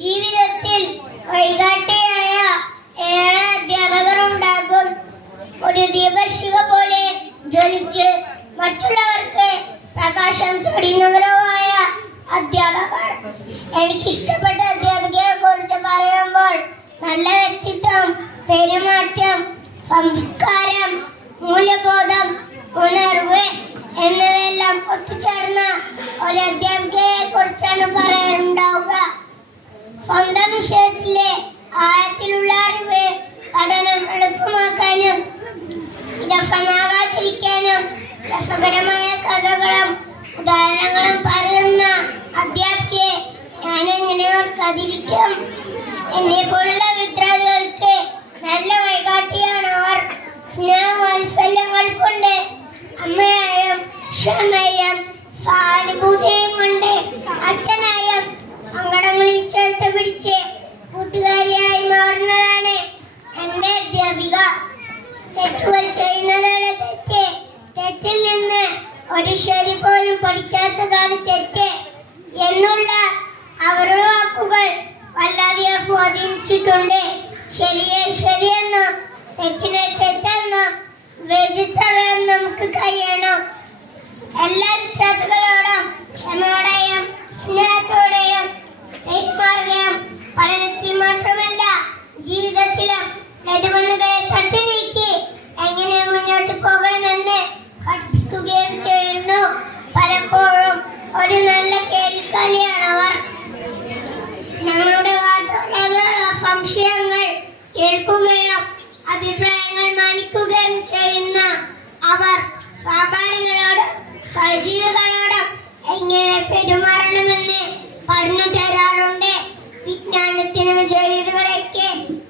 ജീവിതത്തിൽ വഴികാട്ടിയായ ഏറെ അധ്യാപകർ ഉണ്ടാകും. ഒരു ദീപശിഖ പോലെ ജ്വലിച്ച് മറ്റുള്ളവർക്ക് പ്രകാശം ചൊരിയുന്നവരുമായ അധ്യാപകർ. എനിക്കിഷ്ടപ്പെട്ട അധ്യാപികയെ കുറിച്ച് പറയുമ്പോൾ നല്ല വ്യക്തിത്വം, പെരുമാറ്റം, സംസ്കാരം, മൂല്യബോധം, ഉണർവ് എന്നിവയെല്ലാം ഒത്തുചേർന്ന ഒരു അധ്യാപികയെ കുറിച്ചാണ് പറയാനുണ്ടാവുക. സ്വന്തം വിഷയത്തിലെ ആഴത്തിലുള്ള അറിവ് പഠനം എളുപ്പമാക്കാനും രസമാകാതിരിക്കാനും രസകരമായ കഥകളും ഉദാഹരണങ്ങളും പറയുന്ന അധ്യാപികയെ ഞാൻ എങ്ങനെ ഓർക്കാതിരിക്കും? എന്നെ പോലുള്ള വിദ്യാർത്ഥികൾക്ക് നല്ല വഴികാട്ടിയാണ് അവർ. സ്നേഹവാത്സല്യങ്ങൾ കൊണ്ട്, അമ്മയായും ക്ഷമയും സഹാനുഭൂതിയും കൊണ്ട്, അച്ഛനായും സങ്കടങ്ങളിൽ ചേർത്ത് പിടിച്ച് കൂട്ടുകാരിയായി മാറുന്നതാണ് എന്റെ അധ്യാപിക. തെറ്റുകൾ ചെയ്യുന്നതാണ് തെറ്റ്. തെറ്റിൽ നിന്ന് ഒരു ശരി പോലും പഠിക്കാത്തതാണ് തെറ്റ് എന്നുള്ള അവരുടെ വാക്കുകൾ വല്ലാതെ സ്വാധീനിച്ചിട്ടുണ്ട്. ശരിയെ ശരിയെന്നും തെറ്റിനെ തെറ്റെന്നും വിവേചിച്ചറിയാൻ നമുക്ക് കഴിയണം. എല്ലാ വിദ്യാർത്ഥികളോടും ക്ഷമയോടെയും സ്നേഹത്തോടെയും പെരുമാറുകയും പഠനത്തിൽ മാത്രമല്ല ജീവിതത്തിലും പ്രതിബന്ധങ്ങളെ തട്ടി നീക്കി എങ്ങനെ മുന്നോട്ട് പോകണമെന്ന് പഠിപ്പിക്കുകയും ചെയ്യുന്നു. പലപ്പോഴും ഒരു നല്ല കേൾക്കാലിയാണവർ. ഞങ്ങളുടെ വാദത്തോടുള്ള സംശയങ്ങൾ കേൾക്കുകയും അഭിപ്രായങ്ങൾ മാനിക്കുകയും ചെയ്യുന്ന അവർ സഹപാഠികളോടും സഹജീവികളോടും എങ്ങനെ പെരുമാറണമെന്ന് പറഞ്ഞു തരാറുണ്ട്. വിജ്ഞാനത്തിനും ജോലികളിലേക്ക്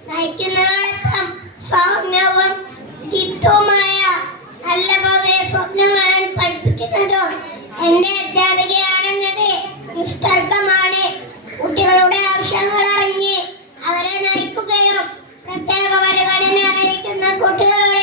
നയിക്കുന്നതോടൊപ്പം സൗമ്യവും ദീപ്തവുമായ നല്ല ഭവ്യ സ്വപ്നങ്ങളാൻ പഠിപ്പിക്കുന്നതും എന്റെ അധ്യാപികയാണെന്നത് നിസ്തർക്കമാണ്. കുട്ടികളുടെ ആവശ്യങ്ങൾ അറിഞ്ഞ് അവരെ നയിക്കുകയും പ്രത്യേക പരിഗണന അറിയിക്കുന്ന കുട്ടികളുടെ